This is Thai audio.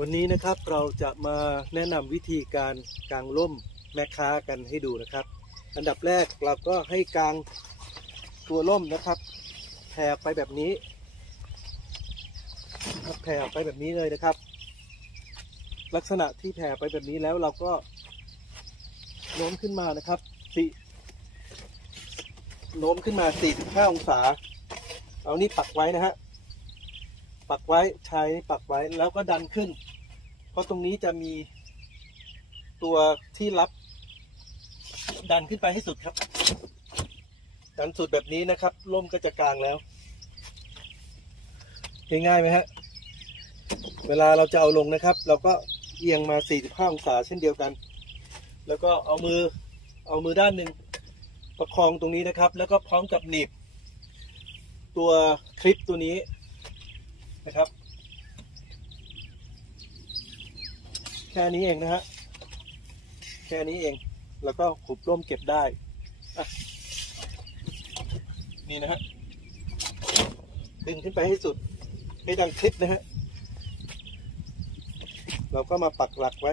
วันนี้นะครับเราจะมาแนะนำวิธีการกางร่มแม่ค้ากันให้ดูนะครับ อันดับแรกเราก็ให้กางตัวร่มนะครับแผ่ไปแบบนี้แผ่ไปแบบนี้เลยนะครับ ลักษณะที่แผ่ไปแบบนี้แล้วเราก็โน้มขึ้นมานะครับสี่โน้มขึ้นมา45องศา เอานี่ปักไว้นะฮะ ปักไว้ใช้ปักไว้แล้วก็ดันขึ้น เพราะตรงนี้จะมีตัวที่รับ ดันขึ้นไปให้สุดครับ ดันสุดแบบนี้นะครับร่มก็จะกลางแล้ว ง่ายๆไหมฮะ เวลาเราจะเอาลงนะครับ เราก็เอียงมา 45 องศาเช่นเดียวกัน แล้วก็เอามือเอามือด้านหนึ่งประคองตรงนี้นะครับ แล้วก็พร้อมกับหนีบตัวคลิปตัวนี้ นะครับ แค่นี้เองนะฮะแค่นี้เองแล้วก็ขุบร่มเก็บได้นี่นะฮะดึงขึ้นไปให้สุดให้ดังคลิปนะฮะเราก็มาปักหลักไว้